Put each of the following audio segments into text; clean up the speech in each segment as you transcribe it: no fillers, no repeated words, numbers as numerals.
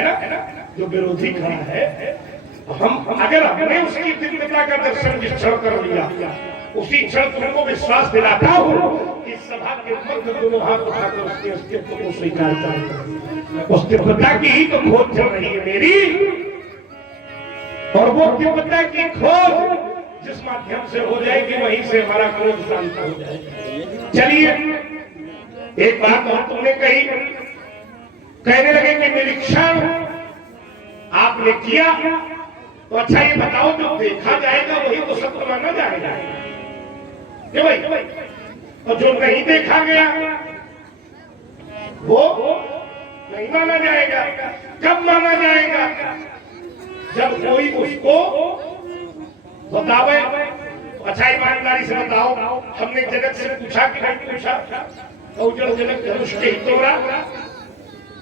है ना, जो विरोधी खड़ा है, हम अगर हमने उसकी दिव्यता का दर्शन जिस क्षण कर लिया, उसी क्षण तुमको विश्वास दिलाता हूँ कि सभा के मध्य दोनों हाथ उठाकर उसके अस्तित्व को स्वीकार कर, उस दिव्यता की ही तो खोज चल रही है मेरी, और वो दिव्यता की खोज जिस माध्यम से हो जाएगी वहीं से हमारा क्रोध शांत हो जाएगा। चलिए एक बात और तुमने कही, कहने लगे कि निरीक्षण आपने किया, तो अच्छा ये बताओ जो देखा जाएगा वही तो सत्य माना जाएगा कि भाई, और जो नहीं देखा गया वो नहीं माना जाएगा। कब माना जाएगा? जब कोई उसको बतावे। अच्छा ईमानदारी से बताओ, हमने जनक से पूछा कि नहीं पूछा? तो जनक धनुष के तोड़ा,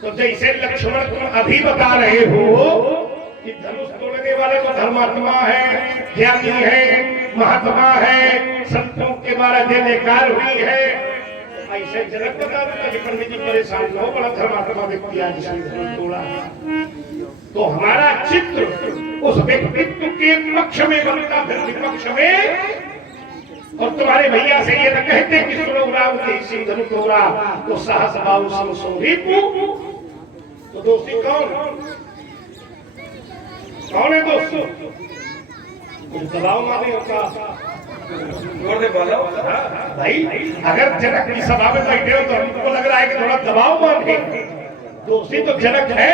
तो जैसे लक्ष्मण तुम अभी बता रहे हो कि धनुष तोड़ने वाले तो धर्मात्मा है, ज्ञानी है, महात्मा है, संतों के द्वारा जय जयकार हुई है, ऐसे जनक बता देता कि पंडित जी परेशान हो, बड़ा धर्मात्मा व्यक्ति आज धनुष तोड़ा। तो हमारा चित्र उस व्यक्तित्व के पक्ष में बनता, फिर विपक्ष में। और तुम्हारे भैया से ये न कहते कि सुनो राम के सिंह धनुष तोड़ा तो साहस बाहु सम सोरीपु, तो दोस्ती कौन है दोस्तों? दबाव मारे होगा भाई। अगर जनक की सभा में बैठे हो तो हमको लग रहा है कि थोड़ा दबाव मारे, दोस्ती तो जनक है।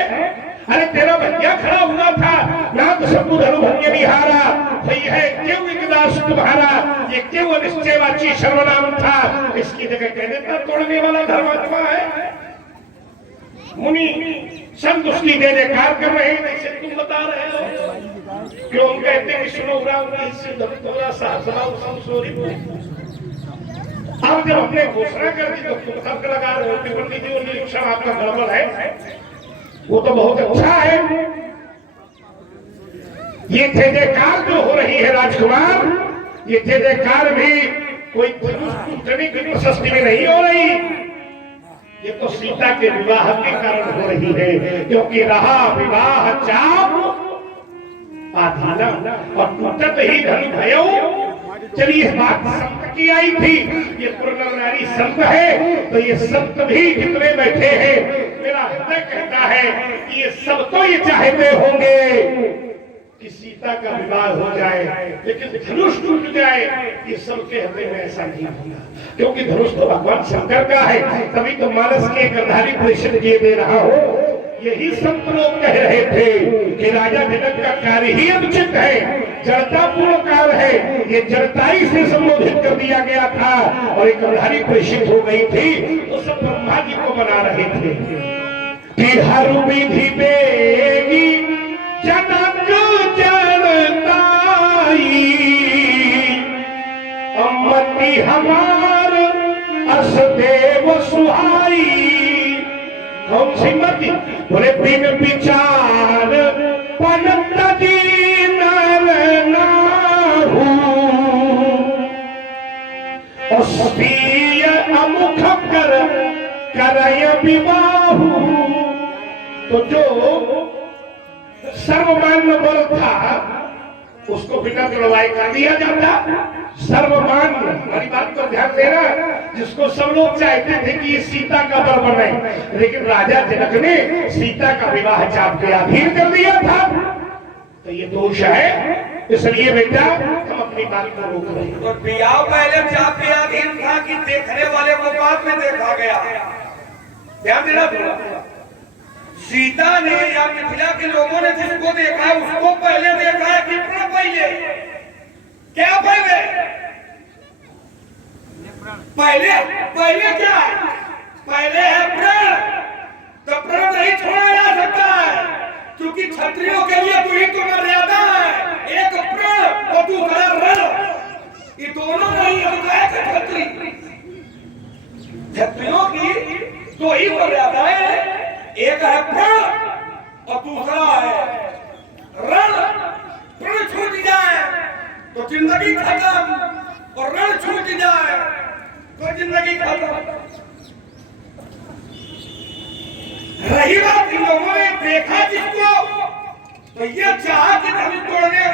अरे तेरा भैया खड़ा हुआ था ना, तो सब धनुभंगे बिहारा भाई है, क्यों विकदास तुम्हारा, ये क्यों अनिश्चयवाची सर्वनाम था, इसकी जगह कह देता तोड़ने वाला धर्मात्मा है। मुनि संत उसकी जय जयकार कर रहे हैं, ऐसे तुम बता रहे हो क्यों? हम कहते हैं कि सुनो राम अब जब हमने घोषणा कर दी तो तुम तर्क लगा रहे हो कि पंडित जी वो निरीक्षण आपका गड़बड़ है, वो तो बहुत अच्छा है। ये जय जयकार जो हो रही है राजकुमार, ये जय जयकार भी कोई टूटने की प्रशस्ति में नहीं हो रही, ये तो सीता के विवाह के कारण हो रही है, क्योंकि रहा विवाह चाप आधाना और टूटत ही धन भयो। चलिए इस बात संत की आई थी, ये पुरनारी संत है, तो ये संत भी जितने बैठे हैं, मेरा हृदय कहता है कि ये सब तो ये चाहते होंगे कि सीता का विवाह हो जाए, लेकिन धनुष टूट जाए, ये सबके हृदय में ऐसा नहीं होगा, क्योंकि धनुष तो भगवान शंकर का है। तभी तो मानस के गर्धारी परिषद ये दे रहा हो। यही संत लोग कह रहे थे कि राजा जनक का कार्य ही अनुचित है, जड़तापूर्ण कार्य है, ये जड़ताई से संबोधित कर दिया गया था और एक गर्धारी परिषद हो गई थी, तो सब ब्रह्मा जी को बना रहे थे कि हर विधि बेगी जनक जड़ताई, अम्मति हमार असदेव सुहाई। कौन सी मति? बोले बिन विचार पनत दीन नाहू, अस्पीय अमुख कर करय विवाहु। तो जो सर्वमान्य बल था उसको बिना लड़ाई कर दिया जाता। सर्वमान्य, हमारी बात पर ध्यान देना, जिसको सब लोग चाहते थे कि ये सीता का बर बने, लेकिन राजा जनक ने सीता का विवाह चाप के अधीन कर दिया था, तो ये दोष है। इसलिए बेटा हम अपनी बात को रोक रहे हैं। और विवाह पहले चाप के अधीन था कि देखने वाले को बाद में देखा गया? ध्यान देना थोड़ा। सीता ने या मिथिला के लोगों ने जिसको देखा उसको पहले देखा कि पहले क्या? पहले क्या है? पहले है प्रण। तो प्रण नहीं छोड़ा जा सकता है, क्योंकि क्षत्रियों के लिए दूरी तो मर्यादा है, एक प्रण और दूसरा रण। ये दोनों नहीं है क्षत्रिय। क्षत्रियों की दो ही मर्यादाएं हैं, एक है प्रण और दूसरा है रण। प्रण छूट जाए तो जिंदगी खत्म, और रण छूट जाए तो जिंदगी खत्म। रही बात इन लोगों ने देखा जिसको, तो ये चाहा कि धनुष तोड़ने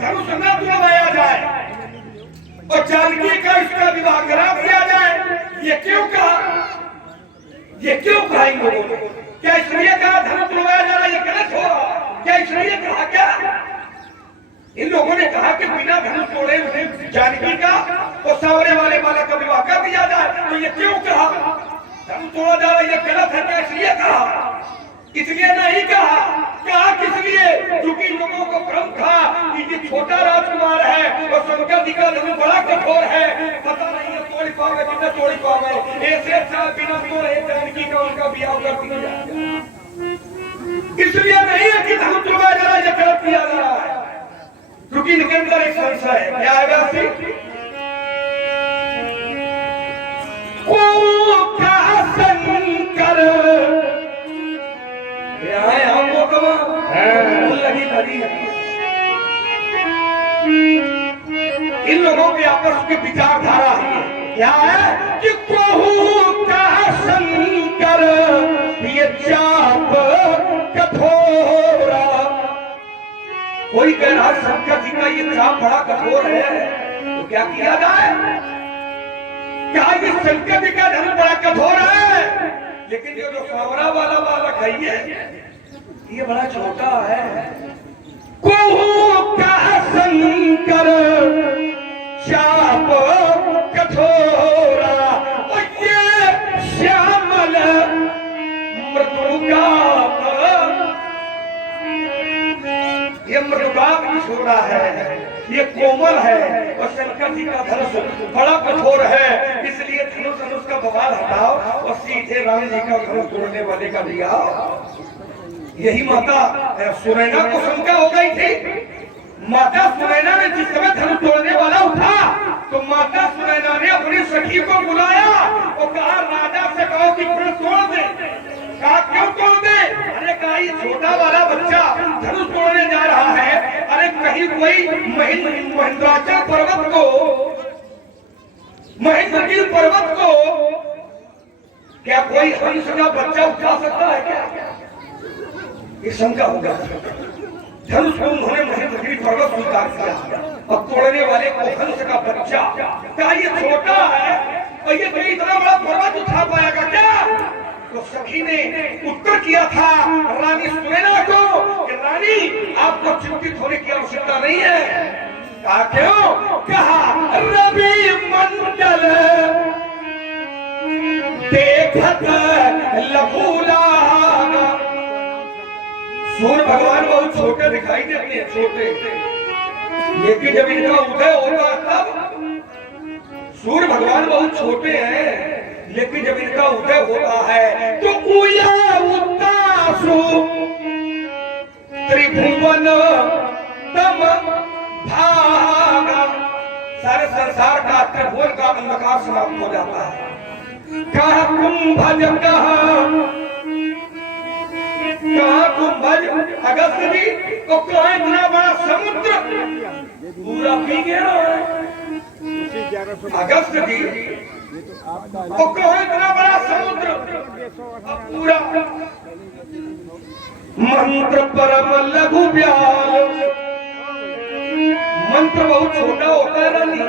धनुष न तोड़वाया जाए और जानकी का इसका विवाह करा दिया जाए। ये क्यों कहा? ये क्यों कहा इन लोगों ने? क्या इसलिए कहा धनुष तोड़वाया जा रहा है? ये गलत हो रहा? क्या इसलिए कहा? क्या इन लोगों ने कहा कि बिना धनुष तोड़े उन्हें जानकी का और सावरे वाले वाला का विवाह कर दिया जाए? तो ये क्यों कहा धनुष तोड़ा जा रहा है? ये गलत है। क्या इसलिए कहा? इसलिए नहीं कहा। कहा किस लिए? क्योंकि लोगों को भ्रम था कि ये छोटा राजकुमार है और शंकर जी का धनुष बड़ा कठोर है, पता नहीं है तोड़ पाओगे कि न तोड़ पाओगे। ऐसे साल बिना तोड़े जानकी का उनका ब्याह कर दिया जाए। इसलिए नहीं है कि धनुष तोड़ा जा रहा है, ये गलत किया जा रहा है, क्योंकि इनके अंदर एक संशय है। क्या है वैसी? इन लोगों के आपस की विचारधारा है क्या है कि कोहू का शंकर ये चाप कठोरा। कोई कह रहा शंकर जी का ये चाप बड़ा कठोर है, तो क्या किया जाए? क्या ये शंकर जी का धनुष बड़ा कठोर है, लेकिन ये जो सावरा वाला कहिए ये बड़ा छोटा है। कोहू का शंकर चाप कठोरा और ये श्यामल मृदुका, ये मृदुका छोड़ा है, ये कोमल है और शंकर जी का धनुष बड़ा कठोर है। इसलिए धनुष का बवाल हटाओ और सीधे राम जी का धनुष तोड़ने वाले का दिया। यही माता सुनैना को शंका हो गई थी। माता सुनैना ने जिस समय धनुष तोड़ने वाला उठा तो माता सुनैना ने अपनी सखी को बुलाया और कहा राजा से कहो कि धनुष तोड़ दे। कहा क्यों तोड़ दे? अरे कहा ये छोटा वाला बच्चा धनुष तोड़ने जा रहा है। अरे कहीं कोई महेंद्राचल पर्वत को, महेंद्रगिरी पर्वत को क्या कोई हंस का बच्चा उठा सकता है क्या? ये शंका होगा। धनुष को उन्होंने महेंद्रगिरी पर्वत से उतार दिया और तोड़ने वाले को हंस का बच्चा। क्या ये छोटा है और ये कोई इतना बड़ा पर्वत उठा पाएगा क्या? तो सखी ने उत्तर किया था रानी सुनैना को कि रानी आपको चिंतित होने की आवश्यकता नहीं है। कहा क्यों? कहा रवि मंडल देखत लघुला। सूर्य भगवान बहुत छोटे दिखाई देते हैं, छोटे, लेकिन जब इनका उदय होता है तब सूर्य भगवान बहुत छोटे हैं, लेकिन जब इनका उदय होता है तो उया उतासु त्रिभुवन तम भागा। सारे संसार का त्रिभुवन का अंधकार समाप्त हो जाता है। कहा कुंभज कहा कुंभज अगस्त जी को कहा इतना बड़ा समुद्र पूरा पी गया। अगस्त जी को कहा इतना बड़ा समुद्र पूरा। मंत्र परम लघु व्याल। मंत्र बहुत छोटा होता है रानी,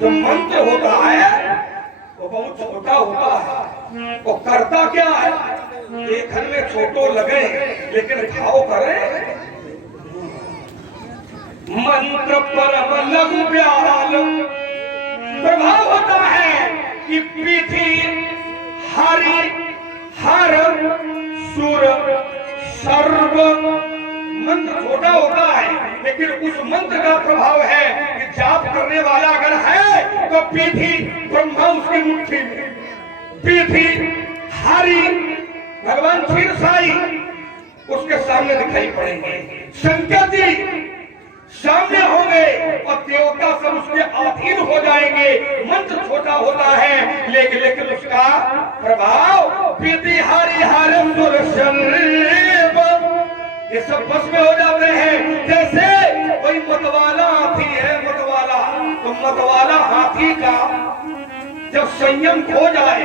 जो मंत्र होता है वो बहुत छोटा होता है। वो करता क्या है? देखने में छोटो लगे लेकिन भाव करे। मंत्र परम लघु व्याल प्रभाव होता है कि पृथ्वी हरि हर सुर सर्व। मंत्र छोटा होता है लेकिन उस मंत्र का प्रभाव है कि जाप करने वाला अगर है तो पृथ्वी ब्रह्मा उसकी मुट्ठी में, पृथ्वी हरि भगवान क्षीर साई उसके सामने दिखाई पड़ेंगे। शंकर जी सामने होंगे और देवता सब उसके अधीन हो जाएंगे। मंत्र छोटा होता है लेकिन उसका प्रभाव पृथ्वी हरि हर सुर सर्व ये सब बस में हो जाते हैं। जैसे कोई मतवाला हाथी है, मतवाला, तो मतवाला हाथी का जब संयम खो जाए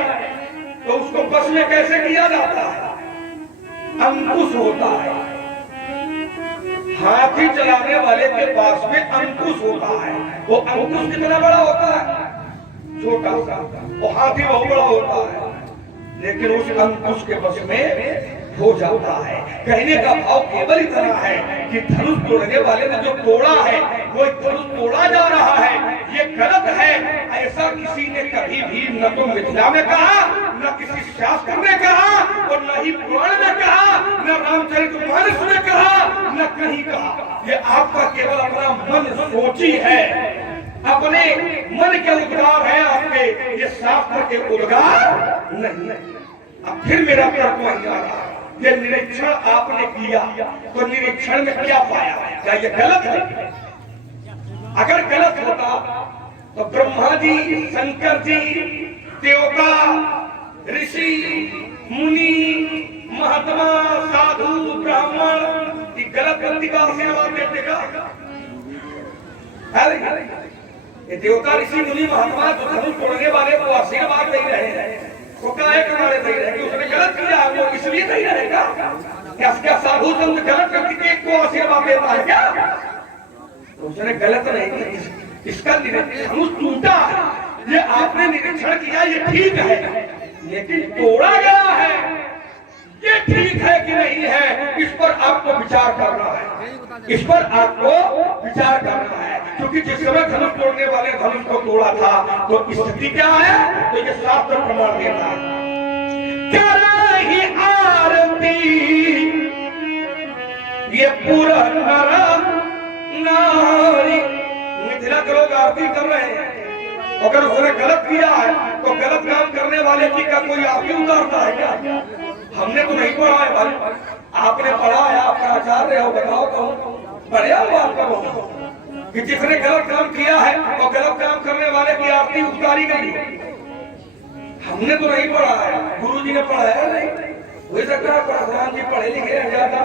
तो उसको बस में कैसे किया जाता है? अंकुश होता है। हाथी चलाने वाले के पास में अंकुश होता है। वो अंकुश कितना बड़ा होता है? छोटा सा। वो हाथी बहुत बड़ा होता है, लेकिन उस अंकुश के बस में हो जाता है। कहने का भाव केवल इतना है कि धनुष तोड़ने वाले ने जो तोड़ा है वो धनुष तोड़ा जा रहा है, ये गलत है। ऐसा किसी ने कभी भी न तो मिथिला में कहा, न किसी शास्त्र में कहा, और न ही पुराण में कहा, न रामचरितमानस में कहा, न कहीं कहा। ये आपका केवल अपना मन सोची है, अपने मन के उद्गार है आपके, ये शास्त्र के उद्गार नहीं। अब फिर मेरा तर्क वही आ रहा, ये निरीक्षण आपने किया तो निरीक्षण में क्या पाया? क्या ये गलत है? अगर गलत होता तो ब्रह्मा जी, शंकर जी, देवता, ऋषि, मुनि, महात्मा, साधु, ब्राह्मण की गलत गलती का आशीर्वाद देते का? ये देवता, ऋषि, मुनि, महात्मा जो धनुष तोड़ने वाले को आशीर्वाद दे रहे हैं, वो काहे के मारे दे रहे हैं कि उसने गलत किया, वो इसलिए नहीं रहेगा? क्या साधु संत गलत व्यक्ति के को आशीर्वाद देता है क्या? तो उसने गलत नहीं किया, इसका धनुष टूटा है, ये आपने निरीक्षण किया, ये ठीक है, लेकिन तोड़ा गया है, ये ठीक है कि नहीं है, इस पर आपको विचार करना है। इस पर आपको विचार करना है, क्योंकि जिस समय धनुष तोड़ने वाले धनुष को तोड़ा था तो स्थिति क्या है? तो ये शास्त्र प्रमाण देता है। ही आरती ये पूरा नारी, मिथिला के लोग आरती कर रहे हैं। अगर उसने गलत किया है तो गलत काम करने वाले की का कोई आरती उतारता है क्या? हमने तो नहीं पढ़ा है भाई, आपने पढ़ा है, आपका आचार्य हो, बताओ कौन पढ़ा हो आपका कि जिसने गलत काम किया है और गलत काम करने वाले की आरती उतारी गई? हमने तो नहीं पढ़ा है, गुरु जी ने पढ़ाया नहीं। हो सकता है प्रधान जी पढ़े लिखे हैं ज्यादा,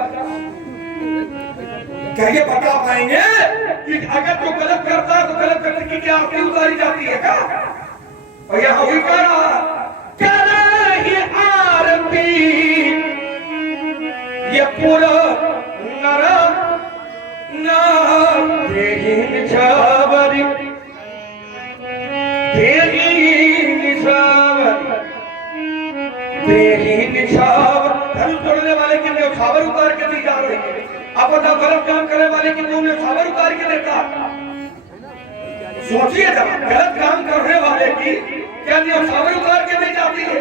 क्या बता पाएंगे कि अगर जो गलत करता है तो गलत करने की क्या आरती उतारी जाती है क्या? और यहाँ वही कह रहा ही आरती ये पूरा नरा देही छावरी धनुष तोड़ने वाले की न्यौछावर उतार के दी जा रही है। अब बताओ गलत काम करने वाले की न्यौछावर उतार के देता? सोचिए जब गलत काम करने वाले की क्या न्यौछावर उतार के दी जाती है?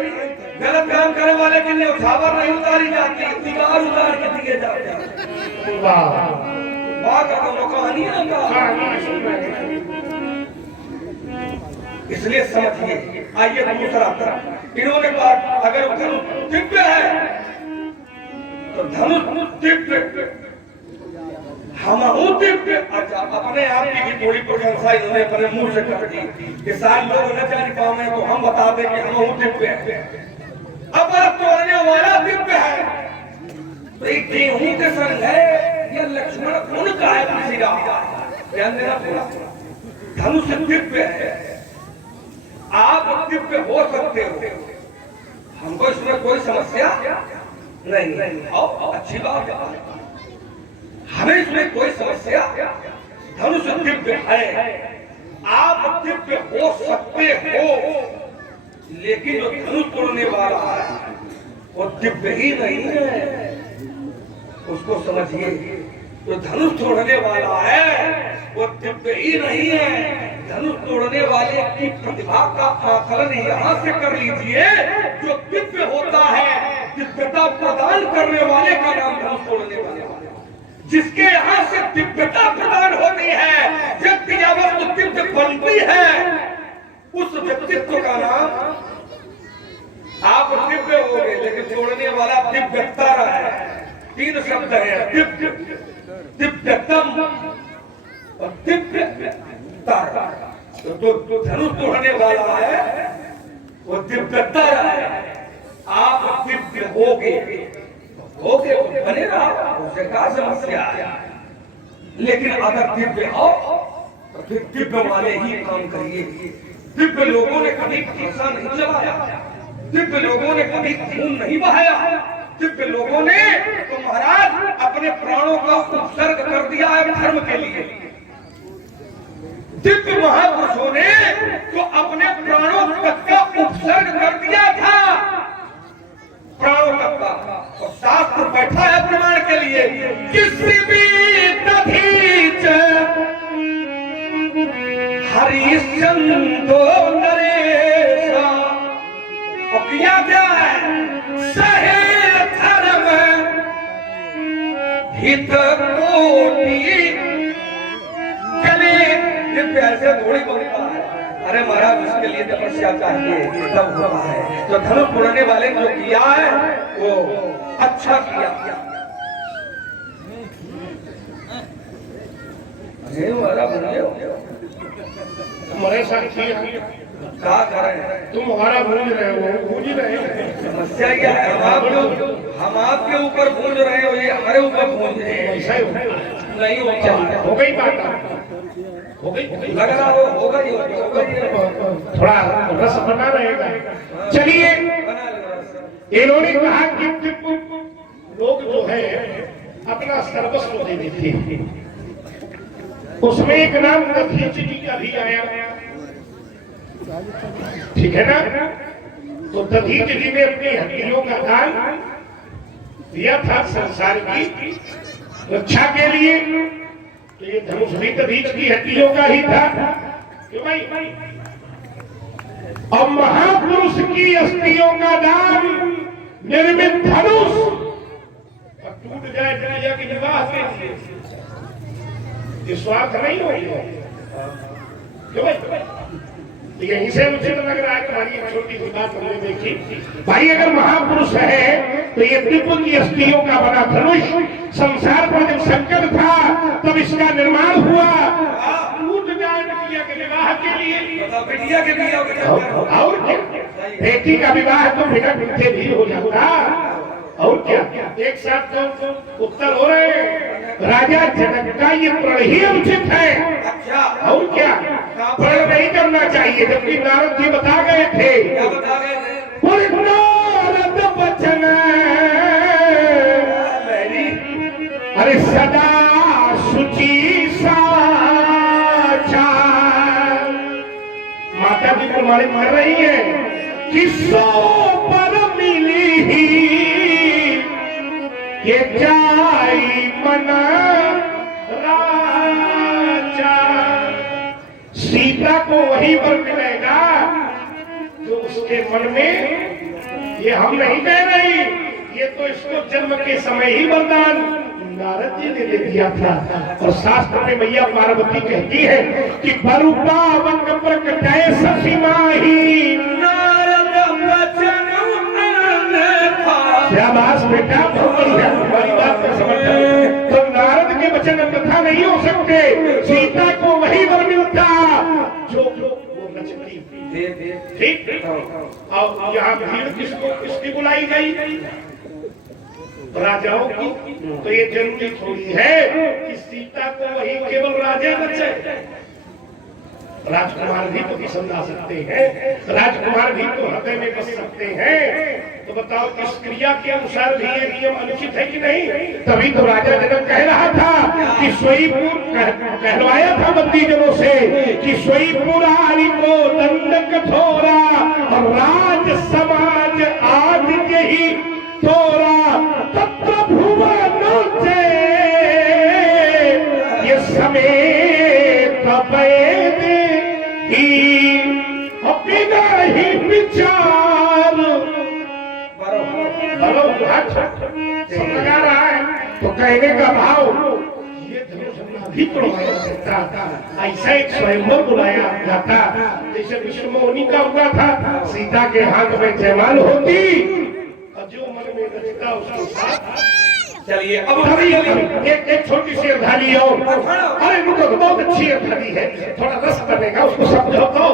गलत काम करने वाले की न्यौछावर नहीं उतारी जाती, दीवार उतार के दिए जाते हैं। वाह का कहानी है ना। इसलिए समझिए। आइए दूसरा तरफ, इन्होंने कहा अगर धनुष दिव्य है तो धनुष दिव्य, हम दिव्य। अच्छा, अपने आप की भी थोड़ी प्रशंसा इन्होंने अपने मुंह से कर दी कि सारे लोग न जान पाए तो हम बता दें कि हम दिव्य है। अब तोड़ने वाला दिव्य है तो एक गेहूं के संग है, यह लक्ष्मण उनका है, किसी का ध्यान देना पूरा। धनुष दिव्य है, आप दिव्य हो सकते हो, हमको इसमें कोई समस्या नहीं। आओ, अच्छी बात है, हमें इसमें कोई समस्या। धनुष दिव्य है, आप दिव्य हो सकते हो, लेकिन जो धनुष तोड़ने वाला है वो दिव्य ही नहीं है, उसको समझिए। जो धनुष तोड़ने वाला है वो दिव्य ही नहीं है। धनुष तोड़ने वाले की प्रतिभा का आकलन यहाँ से कर लीजिए। जो दिव्य होता है, दिव्यता प्रदान करने वाले का नाम धनुष तोड़ने वाले। जिसके यहाँ से दिव्यता प्रदान होती है, व्यक्ति या वस्तु दिव्य बनती है, उस व्यक्तित्व का नाम आप दिव्य हो गए, लेकिन तोड़ने वाला दिव्यतर है। तीन शब्द है, दिव्य, दिव्यतम और दिव्यतर। तो धनुष तोड़ने वाला है वो दिव्यतर है। आप दिव्य होगे तो बने रहा, उससे क्या समस्या है। लेकिन अगर दिव्य हो तो फिर दिव्य वाले ही काम करिए। दिव्य लोगों ने कभी पैसा नहीं चलाया, दिव्य लोगों ने कभी खून नहीं बहाया, दिव्य लोगों ने तो महाराज अपने प्राणों का उत्सर्ग कर दिया है धर्म के लिए। दिव्य महापुरुषों ने तो अपने प्राणों तक का उपसर्ग कर दिया था, प्राणों तक का। और शास्त्र बैठा है प्रमाण के लिए, किसी भी दधीच हरिश्चंद्र नरेशा, और किया क्या है सहे धर्म हित कोटि गले। ये पैसे थोड़ी बोलता है, अरे महाराज उसके लिए तपस्या चाहिए तब होता है। तो धर्म पुराने वाले ने जो किया है वो अच्छा किया। हमारे साथ क्या कर रहे हैं तुम? हमारा भूल रहे हो, भूल ही रहे हैं। समस्या क्या है? हम आपके ऊपर भूल रहे हो, ये हमारे ऊपर भूल रहे हैं। ऐसा ही नहीं होता, हो गई बात, हो गई, लग रहा होगा ही, होगा ही। थोड़ा रस बना रहेगा। चलिए, इन्होंने कहा कि लोग जो है अपना सर्वस्व दे देते हैं। उसमें एक नाम दधीच जी का भी आया, ठीक है ना? तो दधीच जी ने अपनी हड्डियों का दान दिया था संसार की रक्षा के लिए। तो ये धनुष भी दधीच की हड्डियों का ही था क्यों भाई? और महापुरुष की अस्थियों का दान निर्मित धनुष और टूट जाए दुनिया की विवाह के लिए, ये स्वार्थ नहीं होगा क्यों भाई? यहीं से मुझे तो लग रहा है तुम्हारी एक छोटी सी बात हमने देखी भाई, अगर महापुरुष है तो ये दिव्य की अस्थियों का बना धनुष संसार पर जब संकट था तब इसका निर्माण हुआ, टूट जाए बिटिया के विवाह के लिए। बिटिया के विवाह और क्या, बेटी का विवाह तो बिना बिठे भी हो जाता। और क्या, एक साथ तो उत्तर हो रहे हैं। राजा जनक का ये प्रण ही उचित है। अच्छा, और क्या, प्रण नहीं करना चाहिए, जबकि नारद जी बता गए थे। क्या बता गए थे? नारद वचन अरे सदा शुचि साचा। माता जी प्रमाणित कर रही है कि सो पर मिली ही ये जाई मन राजा। सीता को वही वर मिलेगा जो उसके मन में, ये हम नहीं कह रही, ये तो इसको जन्म के समय ही वरदान नारद जी ने दे दिया था। और शास्त्र में मैया पार्वती कहती है कि बरुपावक प्रकटय सखी माही नारद वचन शाबाश बेटा, बहुत बढ़िया, तुम्हारी बात का समर्थन। तो नारद के वचन अन्यथा नहीं हो सकते। सीता को वही वर मिलता जो वो रचती थी। ठीक, और यहाँ भीड़ किसकी बुलाई गई? राजाओं की। तो ये जरूरी थोड़ी है कि सीता को वही केवल राजा बचे, राजकुमार भी तो पसंद आ सकते हैं, राजकुमार भी तो हृदय में बस सकते हैं। तो बताओ इस क्रिया के अनुसार भी ये नियम अनुचित है कि नहीं? तभी तो राजा जनक कह रहा था कि सोईपुर कहलवाया था बंदी जनों से कि सोईपुर आरी को दंड कठोरा और राज समाज आज यही तोरा तत्र भुवन ये समेत वेद ही बिना ही विचार समझा रहा है। तो कहने का भाव ये धनुष भी बुलाया सकता था, ऐसा एक स्वयंवर बुलाया जाता जैसे विश्व में उन्हीं का हुआ था। सीता के हाथ में जयमाल होती और जो मन में रचता उसके साथ। चलिए अब एक छोटी सी अर्धाली और, अरे रुको, बहुत अच्छी अर्धाली है, थोड़ा रस बनेगा, उसको समझो। तो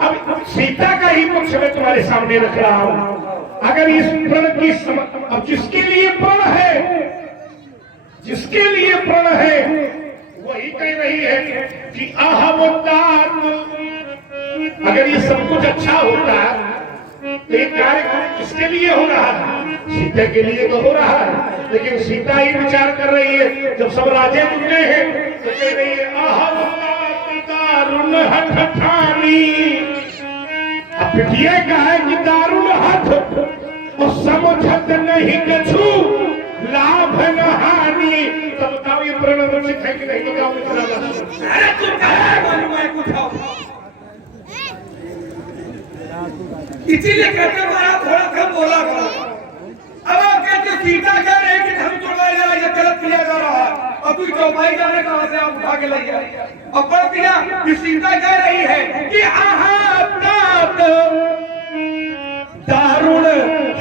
अब सीता का ही पक्ष में तुम्हारे सामने रख रहा हूं। अगर इस प्रण की अब जिसके लिए प्रण है, जिसके लिए प्रण है वही कह रही है कि अहम, अगर ये सब कुछ अच्छा होता तो ये कार्य किसके लिए हो रहा है? सीता के लिए तो हो रहा है, लेकिन सीता ही विचार कर रही है। जब सब राजे जुटे हैं तो कह रही है दारुण हठ ठानी। अब पिटिए का है कि दारुण हठ उस समझत नहीं कछु लाभ न हानि। तब बताओ ये प्रणव है कि नहीं? तो क्या अरे तू क्या मालूम है कुछ? इसीलिए कहते महाराज थोड़ा कम बोला करो। अब आप कहते सीता कह रहे कि हम तोड़ा जा रहा है, ये गलत किया जा रहा है, और तू चौपाई जाने कहां से आप उठा के ले आए? और पढ़ दिया कि सीता कह रही है कि आहा तात दारुण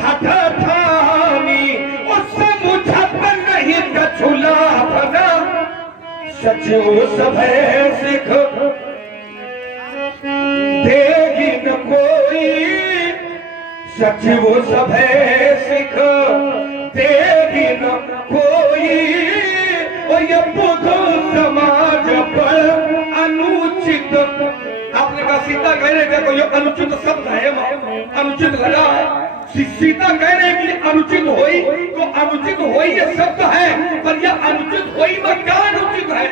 हठ ठानी उससे मुझत नहीं कछुला बना सचो सभे सिख देगी न कोई सचिव सभे सिख देगी न कोई। और ये बुध समाज पर अनुचित, आपने कहा सीता कह रहे देखो ये अनुचित शब्द है, अनुचित लगा। सीता कह रहे कि अनुचित होई, तो अनुचित होई ये शब्द है, पर यह अनुचित होई में क्या अनुचित है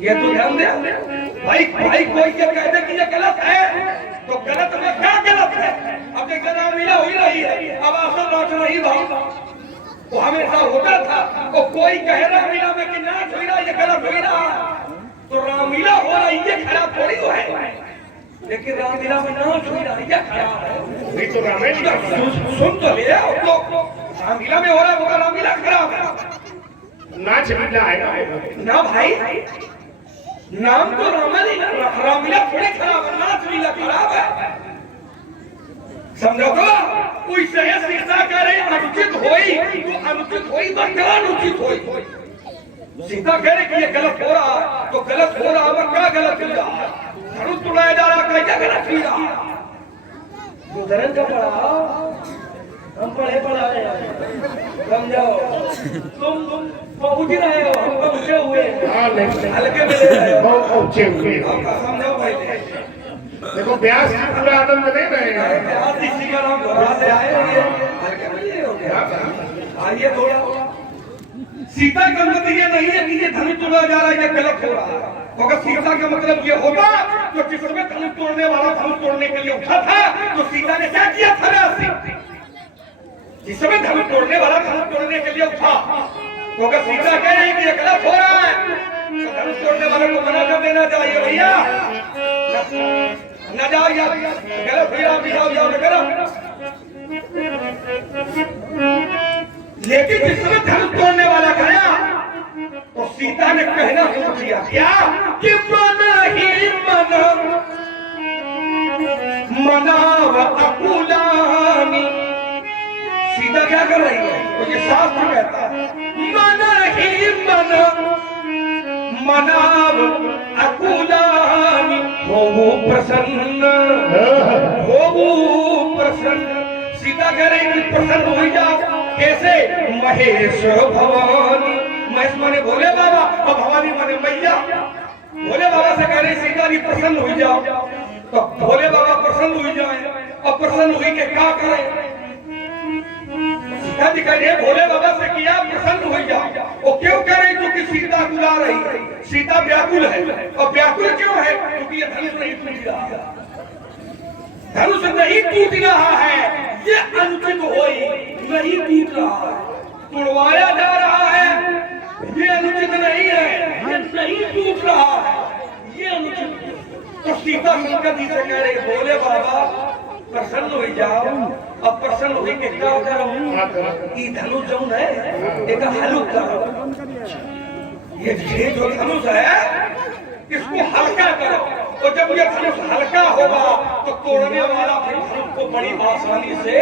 ये तो ध्यान दे। भाई भाई कोई ये कह दे कि ये गलत है तो गलत में क्या गलत है? अब देखा रामलीला हो ही रही है, अब आसन नाच रही भाव वो हमेशा होता था। तो कोई कह रामलीला में कि नाच हो रहा ये गलत हो रहा, तो रामलीला हो रही ये खराब थोड़ी हो है, लेकिन रामलीला में नाच हो रहा ये खराब है। तो रामायण सुन तो ले तो रामलीला में हो रहा होगा रामलीला खराब है, नाच लीला है ना भाई। नाम तो रामलीला थोड़ी खराब है, नाच लीला खराब है, समझो तो? कोई सही सीता कह रही अनुचित होई तो अनुचित होई तो क्या अनुचित होई? सीता कह रही कि ये गलत हो रहा है तो गलत हो रहा है, क्या गलत हो रहा है? धनुष तुड़ाया जा रहा है, क्या गलत हो रहा है? उदाहरण का पढ़ा हम पढ़े समझाओ। तुम पहुंच रहे हो, हम पहुंचे हुए हल्के में ले रहे हो, पहुंचे हुए। समझाओ भाई। देखो व्यास जी पूरा आनंद ले रहे हैं। व्यास इसी का नाम घोड़ा से आए हल्के में ले हो गया। आइए थोड़ा सीता का मतलब ये नहीं है कि ये धनुष तोड़ा जा रहा है, ये गलत हो रहा है। अगर सीता का मतलब ये होगा तो जिसमें धनुष तोड़ने वाला धनुष तोड़ने के लिए उठा था तो सीता ने क्या किया था? जिस समय धनुष तोड़ने वाला धनुष तोड़ने के लिए उठा, तो अगर सीता कह रही कि ये गलत हो रहा है तो धनुष तोड़ने वाले को मना कर देना चाहिए, भैया न जाओ यार, गलत भैया भी जाओ जाओ न करो। लेकिन जिस समय धनुष तोड़ने वाला गया तो सीता ने कहना शुरू किया क्या कि मन ही मन मनाव अकुलानी। सीता क्या कर रही है? तो ये शास्त्र कहता है मन ही मन मनाव अकुलानी हो प्रसन्न हो प्रसन्न। सीता कह रही कि प्रसन्न हो जाओ। कैसे? महेश भवानी, महेश माने भोले बाबा और भवानी माने मैया। भोले बाबा से कह रही सीता जी प्रसन्न हो जाओ, तो भोले बाबा प्रसन्न हो जाए। और प्रसन्न हुई के क्या करें? सीता जी कह रही भोले बाबा से किया प्रसन्न हो जाओ। वो क्यों कह रही? क्योंकि सीता बुला रही, सीता व्याकुल है। और व्याकुल क्यों है? क्योंकि ये धनुष नहीं टूट रहा, धनुष नहीं टूट रहा है, ये अनुचित होई नहीं टूट रहा है, तोड़वाया जा रहा है, ये अनुचित नहीं है, ये नहीं टूट रहा है, ये अनुचित। तो सीता शंकर जी से कह रही बोले बाबा प्रसन्न हो जाओ। अब प्रसन्न हुई के क्या करो? ये धनुष जो है एक हल्का करो, ये जो धनुष है इसको हल्का करो। तो जब ये धनुष हल्का होगा तो तोड़ने वाला फिर धनुष को बड़ी आसानी से